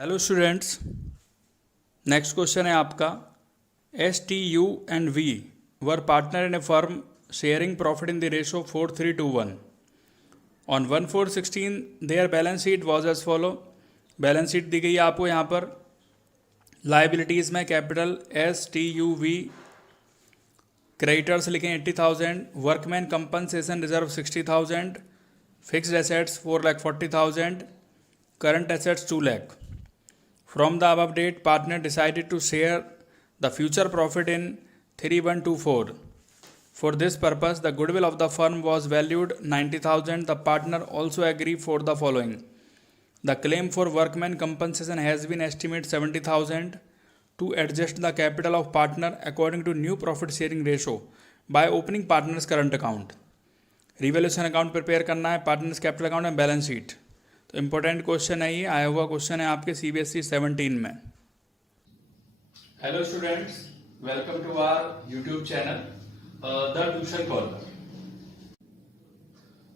Hello students, next question है आपका। S T U and V were partner in a firm sharing profit in the ratio 4:3 on 1/4/16 their balance sheet was as follow. Balance sheet दी गई है आपको यहाँ पर। Liabilities में capital S T U V, creditors लिखें 80,000, workman compensation reserve 60,000, fixed assets 4,40,000, current assets 2 lakh. From the above date, partner decided to share the future profit in 3/1/24. For this purpose, the goodwill of the firm was valued 90,000. The partner also agreed for the following. The claim for workman compensation has been estimated 70,000 to adjust the capital of partner according to new profit sharing ratio by opening partner's current account. Revaluation account prepare करना है, partner's capital account and balance sheet। तो important question है, ये आया हुआ question है आपके CBSE 17 में। Hello students, welcome to our YouTube channel the Tuition Corner.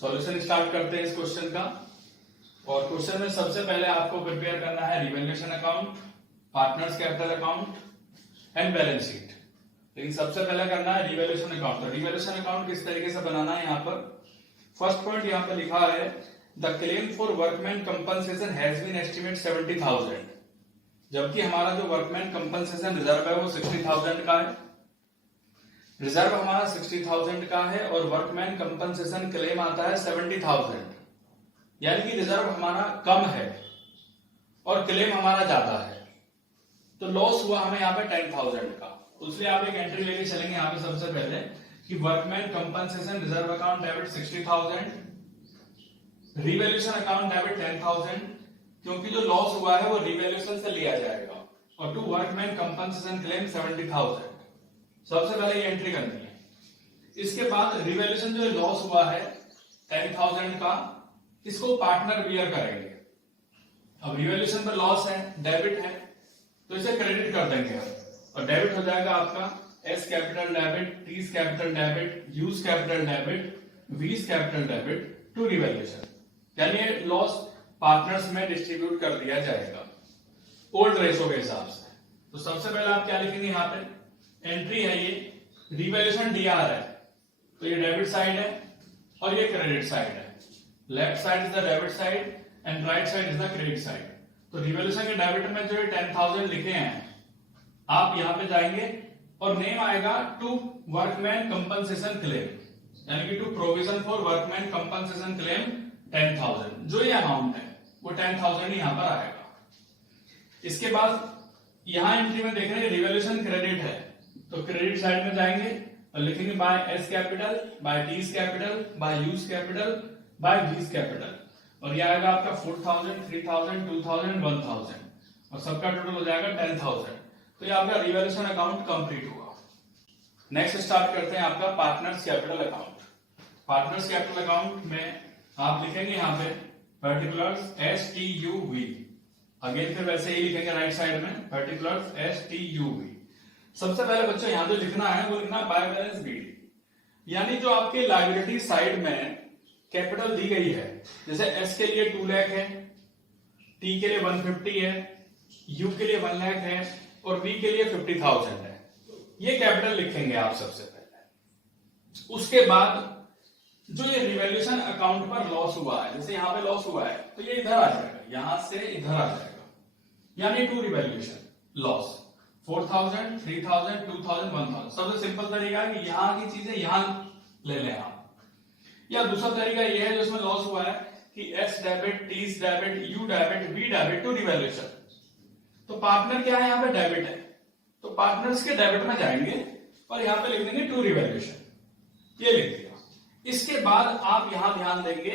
Solution start करते हैं इस क्वेश्चन का। और क्वेश्चन में सबसे पहले आपको प्रिपेयर करना है revaluation account, partners capital account and balance sheet. लेकिन सबसे पहले करना है रिवैल्यूएशन अकाउंट। तो रिवैल्यूएशन अकाउंट किस तरीके से बनाना है, यहाँ पर फर्स्ट पॉइंट यहाँ पर लिखा है The claim for workman compensation has been estimated 70,000, जबकि हमारा जो वर्कमैन कंपनसेशन रिजर्व है वो 60,000 का है। रिजर्व हमारा 60,000 का है और वर्कमैन कंपनसेशन क्लेम आता है 70,000, यानी कि रिजर्व हमारा कम है और क्लेम हमारा ज्यादा है। तो लॉस हुआ हमें यहाँ पे 10,000 का। इसलिए आप एक एंट्री लेके चलेंगे यहाँ पे सबसे पहले कि workman compensation reserve account debit 60,000, revaluation account debit 10,000, क्योंकि जो लॉस हुआ है वो रिवैल्यूएशन से लिया जाएगा, और टू वर्कमैन कंपनसेशन क्लेम 70,000। सबसे पहले ये एंट्री करनी है। इसके बाद रिवैल्यूएशन जो लॉस हुआ है 10,000 का, इसको पार्टनर बियर करेंगे। अब रिवैल्यूएशन पर लॉस है, डेबिट है, तो इसे क्रेडिट कर देंगे और डेबिट हो जाएगा आपका S capital debit, T's capital debit, U's capital debit, V's capital debit to revaluation, यानी लॉस पार्टनर्स में डिस्ट्रीब्यूट कर दिया जाएगा ओल्ड रेशो के हिसाब से। तो सबसे पहले आप क्या लिखेंगे, यहाँ पे एंट्री है ये रिवैल्यूएशन डीआर है, तो ये डेबिट साइड है और ये क्रेडिट साइड है। Left side is the debit side and right side is the credit side. तो रिवैल्यूएशन के डेबिट में जो ये 10,000 लिखे हैं, आप यहाँ पे जाएंगे और नेम आएगा टू वर्कमैन कंपनसेशन क्लेम, यानी कि to provision for workman compensation claim 10,000। जो ये अमाउंट है वो 10,000 यहां पर आएगा। इसके बाद यहां एंट्री में देख रहे हैं रिवैल्यूएशन क्रेडिट है, तो क्रेडिट साइड में जाएंगे और लिखेंगे by S capital, by T's capital, by U's capital, by V's capital, और ये आएगा आपका 4,000, 3,000, 2,000, 1,000, और सबका टोटल हो जाएगा 10,000। तो ये आपका रिवैल्यूएशन अकाउंट कंप्लीट हुआ। नेक्स्ट स्टार्ट करते हैं आपका partners capital account. Partners capital account में आप लिखेंगे यहाँ पे particulars S T U V, again फिर वैसे ही लिखेंगे राइट साइड में particulars S T U V. सबसे पहले बच्चों यहाँ जो लिखना है वो लिखना बाय बैलेंस बी, यानी जो आपके लायबिलिटी साइड में कैपिटल दी गई है, जैसे एस के लिए 2 लाख है, टी के लिए 150 है, यू के लिए 1 लाख है और वी के लिए 50,000 है। ये कैपिटल लिखेंगे आप सबसे पहले। उसके बाद जो ये रिवैल्यूएशन अकाउंट पर लॉस हुआ है, जैसे यहाँ पे लॉस हुआ है तो ये इधर आ जाएगा, यहां से इधर आ जाएगा, यानी टू रिवैल्यूएशन लॉस 4,000, 3,000, 2,000, 1,000। सबसे सिंपल तरीका है कि यहाँ की चीजें यहां ले लें आप, या दूसरा तरीका ये है जिसमें लॉस हुआ है कि S debit, T's debit, U debit, V debit to revaluation. तो पार्टनर क्या है, यहाँ पे डेबिट है, तो पार्टनर्स के डेबिट में जाएंगे और यहाँ पे लिख देंगे टू रिवैल्यूएशन, ये लिख दिया। इसके बाद आप यहां ध्यान देंगे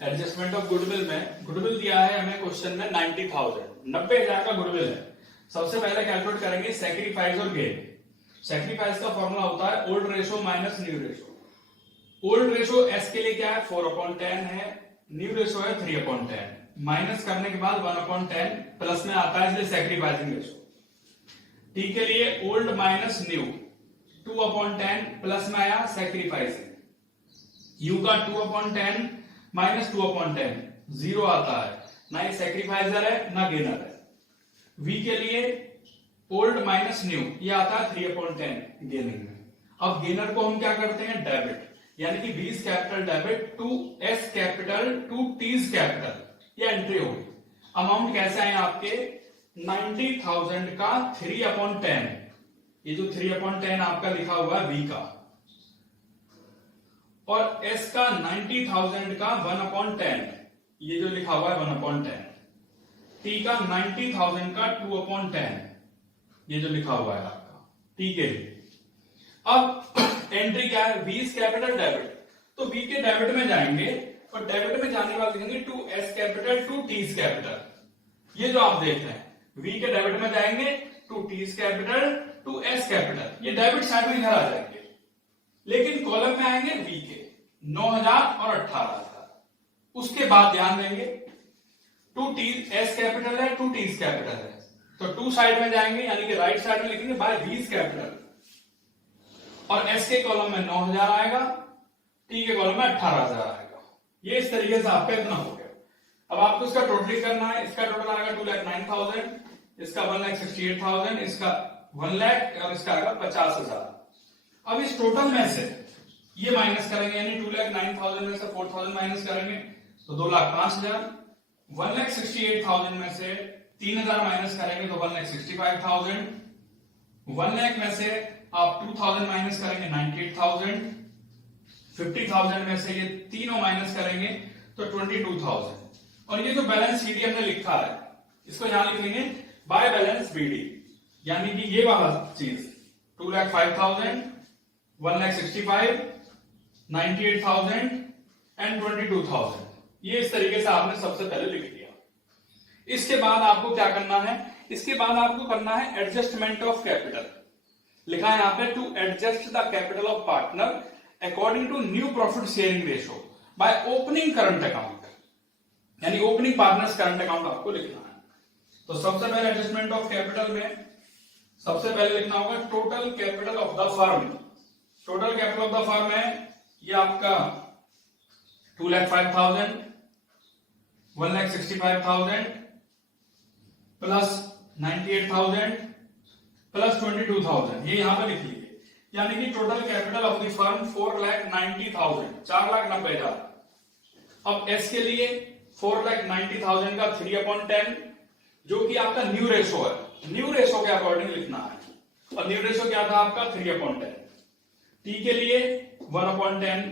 एडजस्टमेंट ऑफ गुडविल में। गुडविल दिया है हमें क्वेश्चन में 90,000, 90,000 का गुडविल है। सबसे पहले कैलकुलेट करेंगे सैक्रिफाइस और गेन। सैक्रिफाइस का फॉर्मूला होता है old ratio minus new ratio. Old ratio S के लिए क्या है 4/10 है, न्यू रेशो है 3/10, माइनस करने के बाद 1/10 प्लस में आता है, इसलिए सैक्रिफाइसिंग रेशो। टी के लिए ओल्ड माइनस न्यू 2/10 प्लस में आया सैक्रिफाइसिंग। यू का 2/10 माइनस 2/10 0 आता है, ना ये सेक्रीफाइजर है ना गेनर है। वी के लिए ओल्ड माइनस न्यू, ये आता है 3/10 गेनिंग में। अब गेनर को हम क्या करते हैं, डेबिट, यानी कि B's capital debit to S capital to T's capital, ये एंट्री होगी। अमाउंट कैसे आए आपके, 90,000 का 3/10, ये जो 3/10 आपका लिखा हुआ है वी का, और एस का 90,000 का 1/10, ये जो लिखा हुआ है 1/10, टी का 90,000 का 2/10, ये जो लिखा हुआ है आपका, टी के लिए। अब एंट्री क्या है, वी कैपिटल डेबिट, तो वी के डेबिट में जाएंगे और डेबिट में जाने के बाद लिखेंगे to S capital to T's capital. ये जो आप देख रहे हैं वी के डेबिट में जाएंगे to T's capital to S capital, ये डेबिट साइड में इधर आ जाएंगे, लेकिन कॉलम में आएंगे वी के 9,000 और 18,000। उसके बाद ध्यान देंगे टू टीज एस कैपिटल है, टू टीज कैपिटल है, तो टू साइड में जाएंगे, यानी कि राइट साइड में लिखेंगे बाय वीज कैपिटल, और एस के कॉलम में 9,000 आएगा, टी के कॉलम में 18,000 आएगा। ये इस तरीके से आपका इतना हो गया। अब आपको इसका टोटली करना है, इसका टोटल आएगा 2,09,000, इसका 1,68,000, इसका 1 लाख और इसका आएगा 50,000। अब इस टोटल में से ये माइनस करेंगे, यानी 2,09,000 में से 4,000 माइनस करेंगे तो 2,05,000, 1,68,000 में से 3,000 माइनस करेंगे तो 1,65,000, 1 लाख में से आप 2,000 माइनस करेंगे 98,000, 50,000 में से ये तीनों माइनस करेंगे तो 22,000। और ये जो बैलेंस सीडी हमने लिखा है इसको यहां लिख लेंगे बाय बैलेंस बीडी, यानी कि ये वाला चीज 2,05,000, 1,65,000, 98,000 एंड 22,000, ये इस तरीके से आपने सबसे पहले लिख दिया। इसके बाद आपको क्या करना है, इसके बाद आपको करना है एडजस्टमेंट ऑफ कैपिटल। लिखा है यहां पे to adjust the capital of partner according to new profit sharing ratio by opening current account, यानी ओपनिंग पार्टनर्स करंट अकाउंट आपको लिखना है। तो सबसे पहले एडजस्टमेंट ऑफ कैपिटल में सबसे पहले लिखना होगा total capital of the firm. Total capital of the firm है ये आपका 2,05,000, 1,65,000 प्लस 98,000 प्लस 22,000, ये यहां पे लिख लीजिए, यानी कि total capital of the firm 4,90,000, 4,90,000। अब एस के लिए 4,90,000 का 3/10, जो कि आपका न्यू रेशो है, न्यू रेशो के अकॉर्डिंग लिखना है, और न्यू रेशो क्या था आपका 3/10। टी के लिए 1/10,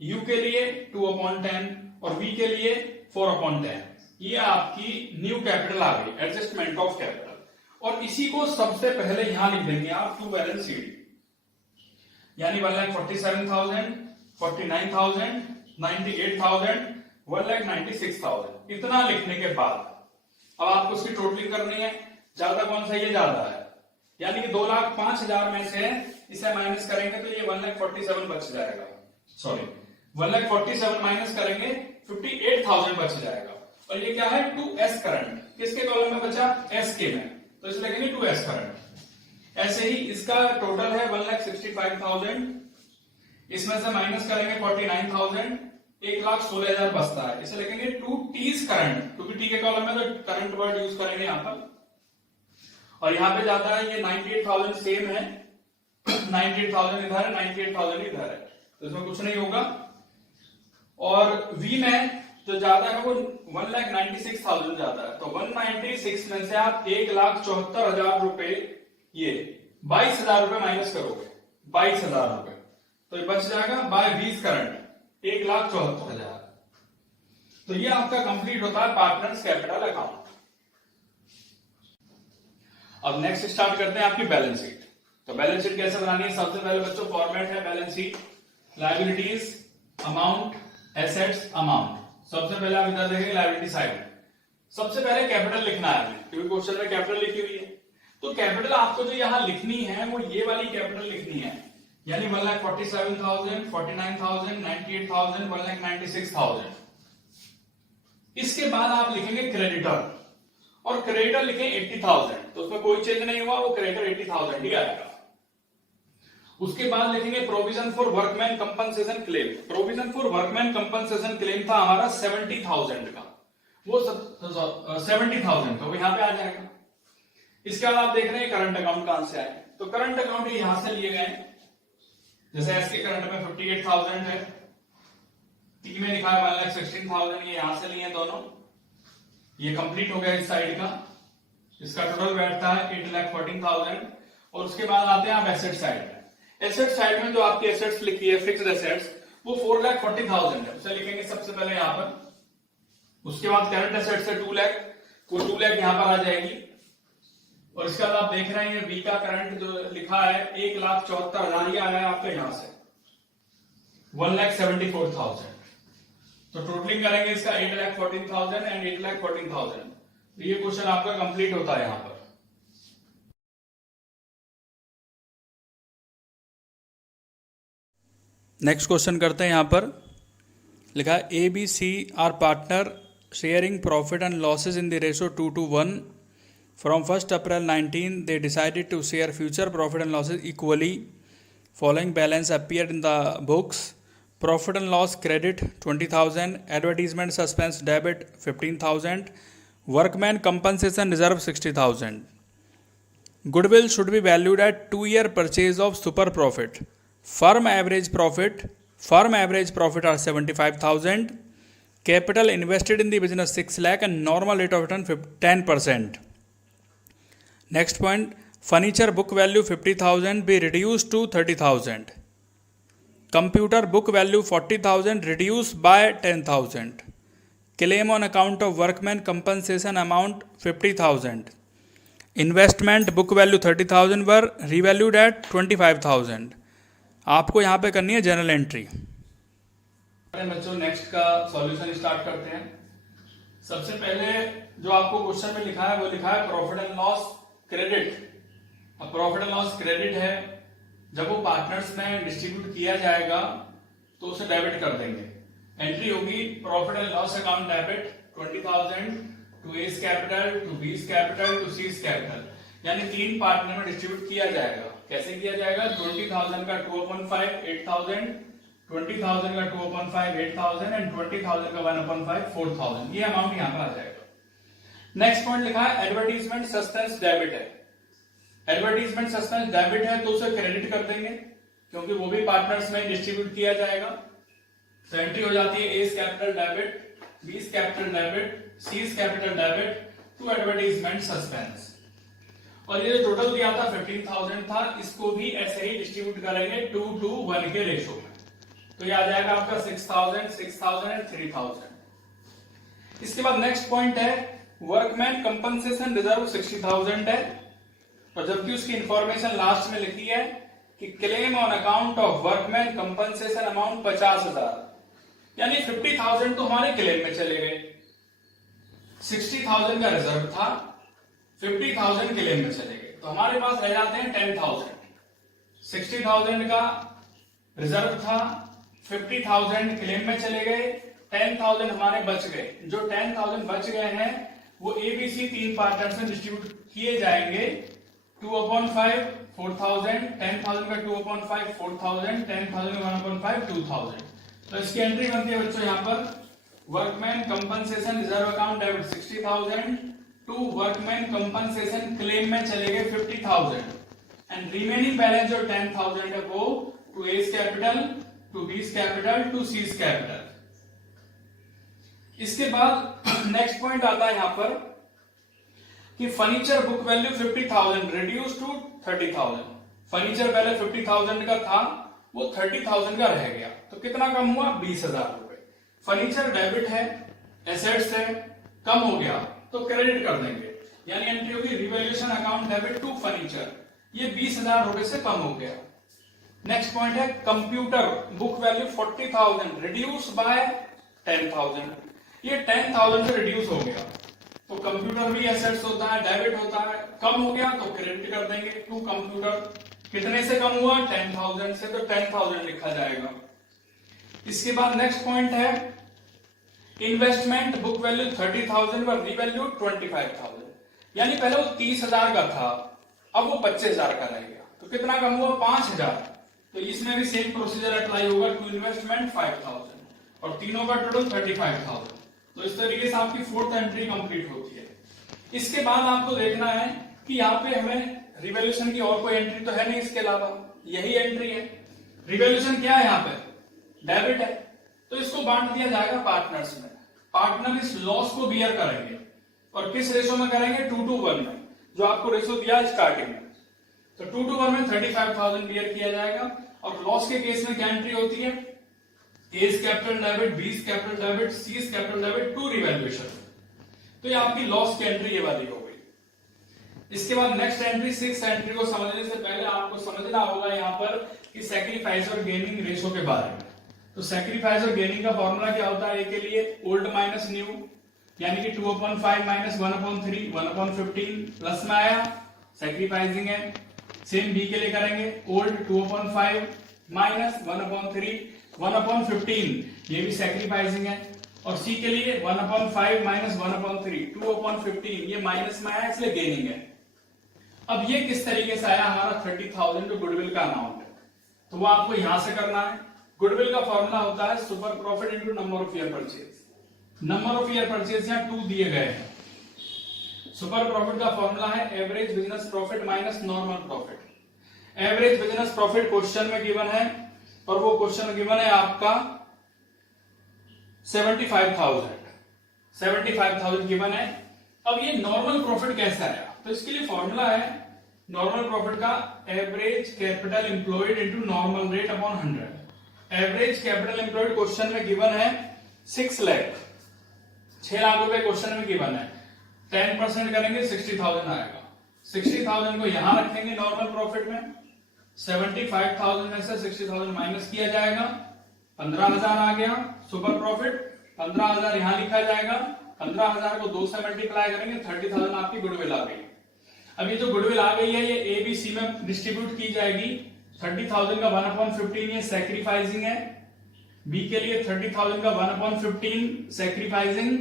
यू के लिए 2/10 और वी के लिए 4/10। ये आपकी न्यू कैपिटल आ गई, एडजस्टमेंट ऑफ कैपिटल। और इसी को सबसे पहले यहां लिख देंगे आप टू बैलेंस शीट, यानी 1,47,000, 49,000, 98,000, 1,96,000। इतना लिखने के बाद अब आपको इसकी टोटलिंग करनी है, ज्यादा कौन सा, ये ज्यादा है, यानी कि 2,05,000 में से इसे माइनस करेंगे तो ये 1,47,000 बच जाएगा, सॉरी 1,47,000 माइनस करेंगे 58,000 बच जाएगा। और ये क्या है, टू एस करंट, किसके कॉलम में बचा, एस के में, तो इसे लिखेंगे टू एस करंट। ऐसे ही इसका टोटल है 1,65,000, इसमें से माइनस करेंगे 49,000, 1,16,000 बचता है, इसे लिखेंगे टू टीज करंट, क्योंकि टी के कॉलम में तो करंट वर्ड यूज करेंगे यहां पर। और यहां पे जाता है ये 98,000 सेम है, 98,000 इधर है, 98,000 इधर है, तो इसमें कुछ नहीं होगा। और वी में जो ज्यादा है वो 1,96,000 जाता है, तो 196 में से आप 1,74,000 रुपए, ये 22,000 रुपए माइनस करोगे, 22,000 रुपए, तो ये बच जाएगा बाय वीज करंट 1,74,000। तो ये आपका कंप्लीट होता है पार्टनर्स कैपिटल अकाउंट। अब नेक्स्ट स्टार्ट करते हैं आपकी बैलेंस शीट। तो बैलेंस शीट कैसे बनानी है, सबसे पहले बच्चों फॉर्मेट है balance sheet, liabilities, amount, assets, amount. सबसे पहले आप इधर देखेंगे लायबिलिटी साइड, सबसे पहले कैपिटल लिखना है, क्योंकि क्वेश्चन में कैपिटल लिखी हुई है। तो कैपिटल आपको जो यहां लिखनी है वो ये वाली कैपिटल लिखनी है, यानी 1,47,000, 49,000, 98,000, 1,96,000। इसके बाद आप लिखेंगे क्रेडिटर, और क्रेडिटर लिखें 80,000, तो उसमें कोई चेंज नहीं हुआ, वो क्रेडिटर 80,000 ही आएगा। उसके बाद लिखेंगे provision for workman compensation claim. Provision for workman compensation claim था हमारा 70,000 का, वो 70,000 का वो यहाँ पे आ जाएगा। इसके बाद आप देख रहे हैं करंट अकाउंट कहां से आए, तो करंट अकाउंट यहां से लिए गए, जैसे एस के करंट में 58,000 है, टी में लिखा है 1,16,000, ये यहां से लिए दोनों, ये कंप्लीट हो गया इस साइड का। इसका टोटल बैठता है 8,14,000। और उसके बाद आते हैं आप एसेट साइड में। एसेट साइड में जो आपकी एसेट्स लिखी है फिक्स्ड एसेट्स वो 4,40,000 है, उसे लिखेंगे सबसे पहले यहां पर। उसके बाद करंट एसेट्स है 2 लाख, वो 2 लाख यहां पर आ जाएगी। और इसके बाद आप देख रहे हैं बी का करंट जो लिखा है 1,74,000 ये आया है आपके यहां से 1,74,000। तो टोटलिंग करेंगे इसका 8,14,000 एंड 8,14,000। तो ये क्वेश्चन आपका कंप्लीट होता है यहां पर। नेक्स्ट क्वेश्चन करते हैं, यहां पर लिखा है A B C are partner sharing profit and losses in the ratio 2:1। From 1st April 19, they decided to share future profit and losses equally. Following balance appeared in the books: profit and loss credit 20,000, advertisement suspense debit 15,000, workman compensation reserve 60,000. Goodwill should be valued at 2-year purchase of super profit. Firm average profit are 75,000. Capital invested in the business 6 lakh and normal rate of return 10%. Next point, furniture book value 50,000 be reduced to 30,000. Computer book value 40,000 reduced by 10,000. Claim on account of workman compensation amount 50,000. Investment book value 30,000 were revalued at 25,000. आपको यहाँ पे करनी है journal entry. बच्चों next का solution start करते हैं। सबसे पहले जो आपको क्वेश्चन में लिखा है वो लिखा है प्रॉफिट एंड लॉस क्रेडिट। अब प्रॉफिट एंड लॉस क्रेडिट है, जब वो पार्टनर्स में डिस्ट्रीब्यूट किया जाएगा तो उसे डेबिट कर देंगे। एंट्री होगी profit and loss account debit 20,000 to S capital to B's capital to C's capital, यानी 3 पार्टनर में डिस्ट्रीब्यूट किया जाएगा। कैसे किया जाएगा? 20,000 का 2/5 8,000, 20,000 का 2/5 8,000 एंड 20,000 का 1/5 4,000। ये अमाउंट यहां पर आ जाएगा। नेक्स्ट पॉइंट लिखा है एडवर्टीजमेंट सस्पेंस डेबिट है। एडवर्टीजमेंट सस्पेंस डेबिट है तो उसे क्रेडिट कर देंगे क्योंकि वो भी पार्टनर्स में डिस्ट्रीब्यूट किया जाएगा। तो एंट्री हो जाती है S capital debit, B's capital debit, C's capital debit to advertisement suspense. और ये जो टोटल दिया था 15,000 था, इसको भी ऐसे ही डिस्ट्रीब्यूट करेंगे 2:1 के रेशो में। तो ये आ जाएगा आपका 6,000, 6,000 एंड 3,000। इसके बाद नेक्स्ट पॉइंट है वर्कमैन कंपनसेशन रिजर्व 60,000 है, और जबकि उसकी इंफॉर्मेशन लास्ट में लिखी है कि claim on account of workman compensation amount 50,000, यानी 50,000 तो हमारे क्लेम में चले गए, 60,000 का रिजर्व था, 50,000 क्लेम में चले गए, तो हमारे पास रह जाते हैं 10,000। 60,000 का रिजर्व था, 50,000 क्लेम में चले गए, 10,000 हमारे बच गए। जो 10,000 बच गए हैं वो एबीसी 3 पार्टनर्स में डिस्ट्रीब्यूट किए जाएंगे 2/5 4,000, 10,000 का 2/5 4,000, 10,000 का 1/5 2,000। तो इसकी एंट्री बनती है बच्चों यहाँ पर workman compensation reserve account debit 60,000 to workman compensation claim में चले गए 50,000 एंड रिमेनिंग बैलेंस जो 10,000 है वो to S capital to B's capital to C's capital. इसके बाद नेक्स्ट पॉइंट आता है यहां पर कि furniture book value 50,000 reduce to 30,000। Furniture पहले 50,000 का था, वो 30,000 का रह गया, तो कितना कम हुआ? 20,000 रुपए। फर्नीचर डेबिट है, एसेट्स है, कम हो गया तो क्रेडिट कर देंगे, यानी एंट्री होगी revaluation account debit to furniture, ये 20,000 रुपए से कम हो गया। नेक्स्ट पॉइंट है computer book value 40,000 reduce by 10,000, ये 10,000 से रिड्यूस हो गया, तो कंप्यूटर भी एसेट्स होता है, डेबिट होता है, कम हो गया तो क्रेडिट कर देंगे टू कंप्यूटर। कितने से कम हुआ? 10,000 से, तो 10,000 लिखा जाएगा। इसके बाद नेक्स्ट पॉइंट है इन्वेस्टमेंट बुक वैल्यू 30,000 व रिवैल्यू 25,000, यानी पहले वो 30,000 का था, अब वो 25,000 का रह गया, तो कितना कम हुआ? 5,000। तो इसमें भी सेम प्रोसीजर अप्लाई होगा टू इन्वेस्टमेंट 5,000 और तीनों का टोटल 35,000। तो इस तरीके से आपकी फोर्थ एंट्री कंप्लीट होती है। इसके बाद आपको देखना है कि यहाँ पे हमें रिवैल्यूएशन की और कोई एंट्री तो है नहीं, इसके अलावा यही एंट्री है। रिवैल्यूएशन क्या है यहाँ पे, डेबिट है, तो इसको बांट दिया जाएगा पार्टनर्स में। पार्टनर इस लॉस को बियर करेंगे और किस रेशो में करेंगे, 2:1 में, जो आपको रेशो दिया स्टार्टिंग में। तो 2:1 में 35,000 बियर किया जाएगा। और लॉस के केस में क्या एंट्री होती है, A is capital debit, B is capital debit, C is capital debit to revaluation. तो ये आपकी लॉस की एंट्री ये वाली हो गई। इसके बाद नेक्स्ट एंट्री, सिक्स एंट्री को समझने से पहले आपको समझना होगा यहाँ पर कि सैक्रिफाइस और गेनिंग रेशो के बारे में। तो सैक्रिफाइस और गेनिंग का फॉर्मूला क्या होता है, ए के लिए ओल्ड माइनस न्यू, यानी कि 2/5 माइनस 1/3 1/15 प्लस में आया, सैक्रिफाइसिंग है। सेम बी के लिए करेंगे, ओल्ड 2/5 माइनस 1/3 1/15, ये भी सैक्रिफाइसिंग है। और सी के लिए 1/5 माइनस 1/3 2/15, ये माइनस में आया इसलिए गेनिंग है। अब ये किस तरीके से आया, हमारा 30,000 जो गुडविल का अमाउंट है, तो वो आपको यहां से करना है। गुडविल का फॉर्मूला होता है super profit into number of year purchase. Number of year purchase यहाँ 2 दिए गए हैं। सुपर प्रॉफिट का फॉर्मूला है average business profit minus normal profit. Average business profit question में गिवन है और वो क्वेश्चन गिवन है आपका 75,000 गिवन है। अब ये नॉर्मल प्रॉफिट कैसे आया, तो इसके लिए फॉर्मूला है नॉर्मल प्रॉफिट का average capital employed into normal rate upon 100। Average capital employed question में गिवन है 6 लाख, 6 लाख रुपए क्वेश्चन में गिवन है। 10% करेंगे 60,000 आएगा। 60,000 को यहां रखेंगे नॉर्मल प्रॉफिट में, 75,000 में से 60,000 माइनस किया जाएगा, 15,000 आ गया। सुपर प्रॉफिट 15,000 यहां लिखा जाएगा, 15,000 को 2 से मल्टीप्लाई करेंगे, 30,000 आपकी गुडविल आ गई। अब ये जो गुडविल आ गई है ये ए बी सी में डिस्ट्रीब्यूट की जाएगी। 30,000 का 1/15 ये सैक्रिफाइसिंग है, बी के लिए 30,000 का 1/15 सैक्रिफाइसिंग,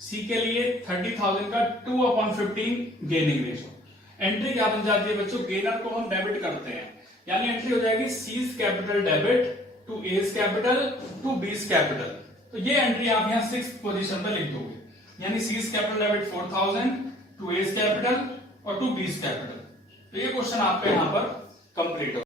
सी के लिए 30,000 का 2/15 गेनिंग रेशो। एंट्री क्या बन जाती है बच्चों, गेनर को हम डेबिट करते हैं, यानी एंट्री हो जाएगी C's capital debit to S's capital to B's capital. तो ये एंट्री आप यहाँ 6th पोजीशन पर लिख दोगे, यानी C's capital debit 4,000 to S's capital और टू बीज कैपिटल। तो ये क्वेश्चन आपका यहाँ पर कंप्लीट हो